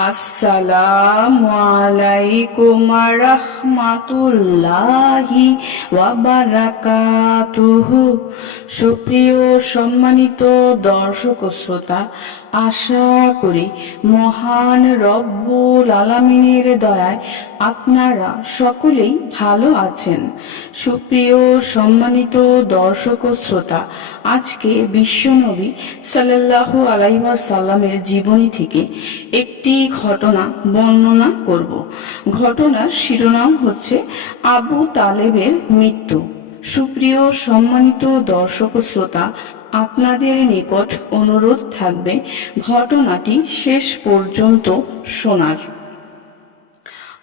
আসসালামু আলাইকুম রহমাতুল্লাহি ওয়াবারাকাতুহু সুপ্রিয় সম্মানিত দর্শক শ্রোতা আশা করি মহান রব্বুল আলামিনের দয়ায় আপনারা সকলেই ভালো আছেন। সুপ্রিয় সম্মানিত দর্শক শ্রোতা, আজকে বিশ্বনবী সাল্লাল্লাহু আলাইহি সাল্লামের জীবনী থেকে একটি ঘটনা বর্ণনা করব। ঘটনার শিরোনাম হচ্ছে আবু তালেবের মৃত্যু। সুপ্রিয় সম্মানিত দর্শক শ্রোতা আপনাদের নিকট অনুরোধ থাকবে ঘটনাটি শেষ পর্যন্ত শোনার।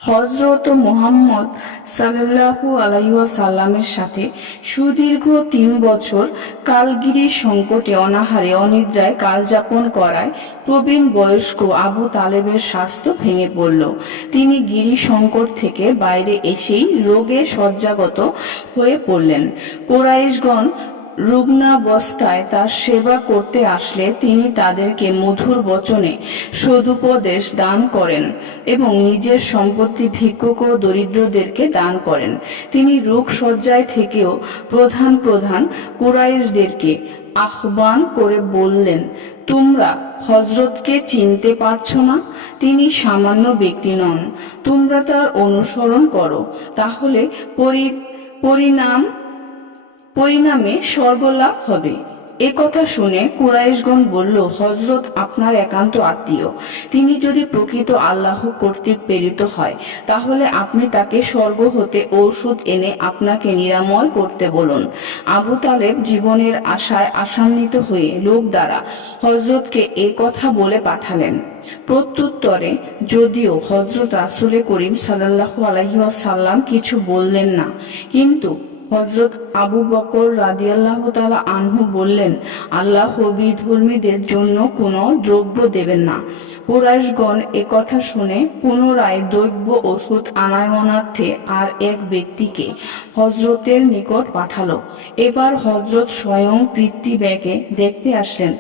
হজরত মোহাম্মদ সাল্লাল্লাহু আলাইহি সাল্লামের সাথে সুদীর্ঘ তিন বছর কালগিরি সংকটে অনাহারে অনিদ্রায় কালযাপন করায় প্রবীণ বয়স্ক আবু তালেবের স্বাস্থ্য ভেঙে পড়ল। তিনি গিরি সংকট থেকে বাইরে এসেই রোগে শয্যাগত হয়ে পড়লেন। কোরাইশগণ রুগ্নাবস্থায় তার সেবা করতে আসলে তিনি তাদেরকে মধুর বচনে সদুপদেশ দান করেন এবং নিজের সম্পত্তি ভিক্ষুক ও দরিদ্রদেরকে দান করেন। তিনি রোগ সজ্জায় থেকেও প্রধান প্রধান কুরাইশদেরকে আহ্বান করে বললেন, তোমরা হজরতকে চিনতে পারছ না? তিনি সামান্য ব্যক্তি নন। তোমরা তার অনুসরণ করো। তাহলে পরি, পরিণাম পরিণামে স্বর্গলাভ হবে। এ কথা শুনে কুরাইশগণ বলল হজরত আপনার একান্ত আত্মীয়। তিনি যদি প্রকৃত আল্লাহ কর্তৃক প্রেরিত হয়, তাহলে আপনি তাকে স্বর্গ হতে ঔষধ এনে আপনাকে নিরাময় করতে বলুন। আবু তালেব জীবনের আশায় আশান্বিত হয়ে লোক দ্বারা হজরতকে এ কথা বলে পাঠালেন। প্রত্যুত্তরে, যদিও হজরত রাসুলে করিম সাল্লাহ আলহিহাসাল্লাম কিছু বললেন না, কিন্তু হজরত আবু বকর রাদিয়াল্লাহ তালা আনহু বললেন, আল্লাহ বিধর্মীদের জন্য কোনো দ্রব্য দেবেন না। কুরাইশগণ কথা শুনে পুনরায় দ্রব্য ওষুধ আনায়নার্থে আর এক ব্যক্তিকে হজরতের নিকট পাঠালো। এবার হজরত স্বয়ং পৃথ্বী ব্যাগে দেখতে আসলেন।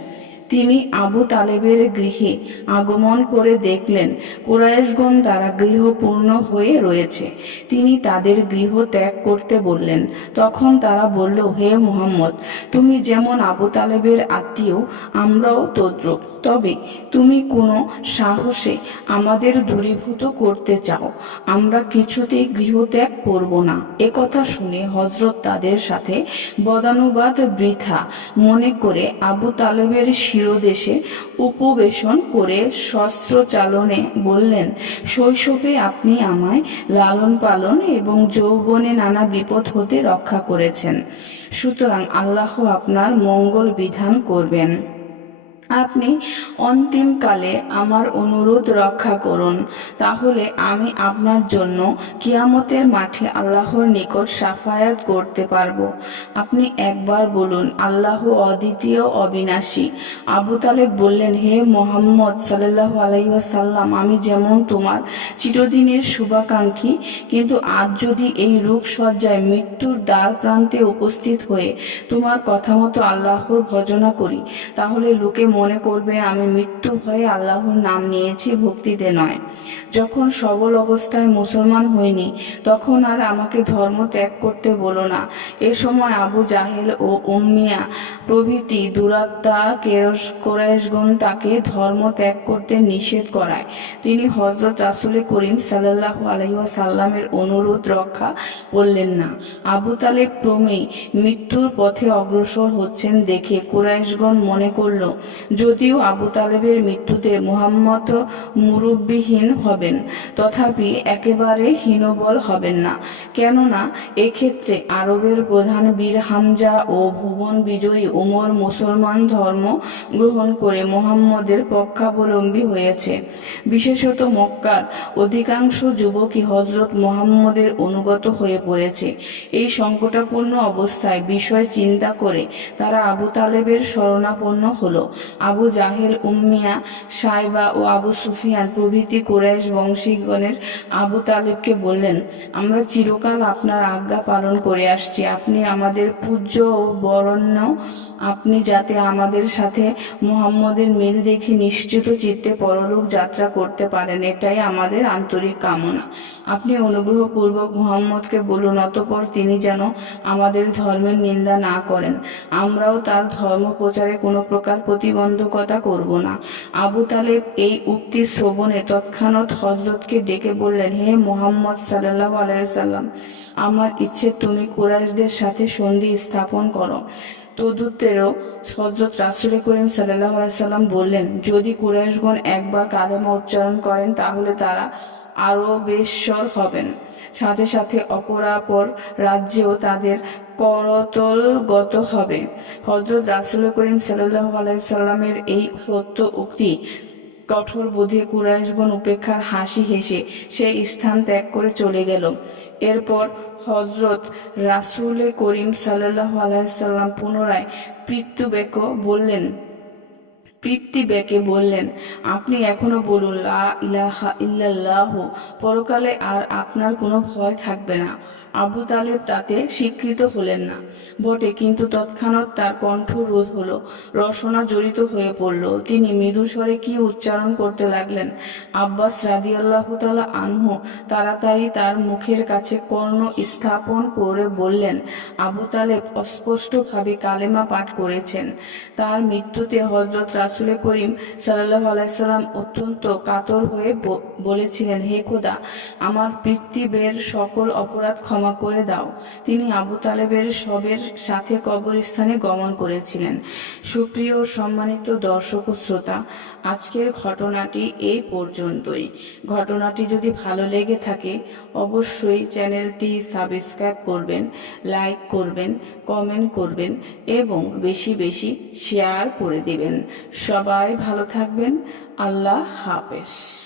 তিনি আবু তালেবের গৃহে আগমন করে দেখলেন, কোরাইশগণ দ্বারা গৃহ পূর্ণ হয়ে রয়েছে। তিনি তাদের গৃহ ত্যাগ করতে বললেন। তখন তারা বলল, হে মুহাম্মদ, তুমি যেমন আবু তালেবের আত্মীয়, আমরাও তদ্রুপ। তবে তুমি কোনো সাহসে আমাদের দূরীভূত করতে চাও। আমরা কিছুতেই গৃহত্যাগ করব না। কথা শুনে হজরত তাদের সাথে বদানুবাদ বৃথা মনে করে আবু তালেবের শিরোদেশে উপবেশন করে শস্ত্র চালনে বললেন, শৈশবে আপনি আমায় লালন পালন এবং যৌবনে নানা বিপদ হতে রক্ষা করেছেন। সুতরাং আল্লাহ আপনার মঙ্গল বিধান করবেন। আপনি অন্তিমকালে আমার অনুরোধ রক্ষা করুন। তাহলে আমি আপনার জন্য কিয়ামতের মাঠে আল্লাহর নিকট সাফায়াত করতে পারব। আপনি একবার বলুন, আল্লাহ অদ্বিতীয় অবিনাশী। আবু তালেব বললেন, হে মোহাম্মদ সাল্লাহ আলাইসাল্লাম আমি যেমন তোমার চিরদিনের শুভাকাঙ্ক্ষী, কিন্তু আজ যদি এই রোগ সজ্জায় মৃত্যুর দ্বার প্রান্তে উপস্থিত হয়ে তোমার কথা মতো আল্লাহর ভজনা করি, তাহলে লোকে মনে করবে, আমি মৃত্যু ভয়ে আল্লাহর নাম নিয়েছি, ভক্তিতে নয়। যখন সবল অবস্থায় মুসলমান হইনি, তখন আর আমাকে ধর্ম ত্যাগ করতে বলো না। এ সময় আবু জাহেল ও উম্মিয়া প্রভৃতি দুরাত্মা কেরস কোরাইশগণ তাকে ধর্ম ত্যাগ করতে নিষেধ করায়। তিনি হজরত রাসুলে করিম সাল্লাহ আলহিহাসাল্লামের অনুরোধ রক্ষা করলেন না। আবু তালেব ক্রমেই মৃত্যুর পথে অগ্রসর হচ্ছেন দেখে কোরাইশগণ মনে করল যদিও আবু তালেবের মৃত্যুতে মুহাম্মদ মুরব্বীহীন হবেন, তথাপি একেবারে হীনবল হবেন না। কেননা, এক্ষেত্রে আরবের প্রধান বীর হামজা ও ভুবন বিজয়ী উমর মুসলমান ধর্ম গ্রহণ করে মোহাম্মদের পক্ষাবলম্বী হয়েছে। বিশেষত মক্কার অধিকাংশ যুবকই হজরত মোহাম্মদের অনুগত হয়ে পড়েছে। এই সংকটাপূর্ণ অবস্থায় বিষয় চিন্তা করে তারা আবু তালেবের শরণাপন্ন হলো। আবু জাহেল উম্মিয়া সাইবা ও আবু সুফিয়ান প্রভৃতি কুরাইশ বংশীগণের আবু তালেবকে বললেন, আমরা চিরকাল আপনার আজ্ঞা পালন করে আসছি। আপনি আমাদের পূজ্য ও বরণ্য। আপনি যাতে আমাদের সাথে মুহাম্মদের মিল দেখে নিশ্চিত চিত্তে পরলোক যাত্রা করতে পারেন, এটাই আমাদের আন্তরিক কামনা। আপনি অনুগ্রহপূর্বক মুহাম্মদকে বলুন, অতপর তিনি যেন আমাদের ধর্মের নিন্দা না করেন। আমরাও তার ধর্ম প্রচারে কোনো প্রকার প্রতিবন্ধকতা করব না। আবু তালেব এই উক্তি শ্রবণে তৎক্ষণাৎ হজরতকে ডেকে বললেন, হে মোহাম্মদ সাল্লাহ আলাইসাল্লাম আমার ইচ্ছে তুমি কুরাইশদের সাথে সন্ধি স্থাপন করো। তদুত্তরেও হজরত রাসুল করিম সাল্লাহ সাল্লাম বললেন, যদি কুরাইশগণ একবার কালেমা উচ্চারণ করেন, তাহলে তারা আরও বেশ্বর হবেন। সাথে সাথে অপরাপর রাজ্যেও তাদের করতলগত হবে। হজরত রাসুল করিম সাল্লাহ আলাইসাল্লামের এই সত্য উক্তি কঠোর বোধে কুরাইশগণ উপেক্ষার হাসি হেসে সেই স্থান ত্যাগ করে চলে গেল। এরপর হজরত রাসুল করিম সাল্লাহ আলাইসাল্লাম পুনরায় মৃত্যুবেক বললেন পৃথিব্যাকে বললেন, আপনি এখনও বলুন, লা ইলাহা ইল্লাল্লাহ, পরকালে আর আপনার কোনো ভয় থাকবে না। আবু তালেব তাতে স্বীকৃত হলেন না। বটে, কিন্তু তৎক্ষণাৎ তার কণ্ঠ রোধ হলো, রসনা জড়িত হয়ে পড়ল। তিনি মৃদু স্বরে কি উচ্চারণ করতে লাগলেন? আব্বাস রাদি আল্লাহ তালা আনহু তাড়াতাড়ি তার মুখের কাছে কর্ণ স্থাপন করে বললেন, আবু তালেব অস্পষ্টভাবে কালেমা পাঠ করেছেন। তার মৃত্যুতে হজরত রাসুলে করিম সাল্লাহ আলাইসাল্লাম অত্যন্ত কাতর হয়ে বলেছিলেন, হে খোদা, আমার পৃথিবীর সকল অপরাধ ক্ষমা করে দাও। তিনি আবু তালেবের সবের সাথে কবরস্থানে গমন করেছিলেন। সুপ্রিয় সম্মানিত দর্শক ও শ্রোতা, আজকের ঘটনাটি এই পর্যন্তই। ঘটনাটি যদি ভালো লেগে থাকে, অবশ্যই চ্যানেলটি সাবস্ক্রাইব করবেন, লাইক করবেন, কমেন্ট করবেন এবং বেশি বেশি শেয়ার করে দিবেন। সবাই ভালো থাকবেন। আল্লাহ হাফেজ।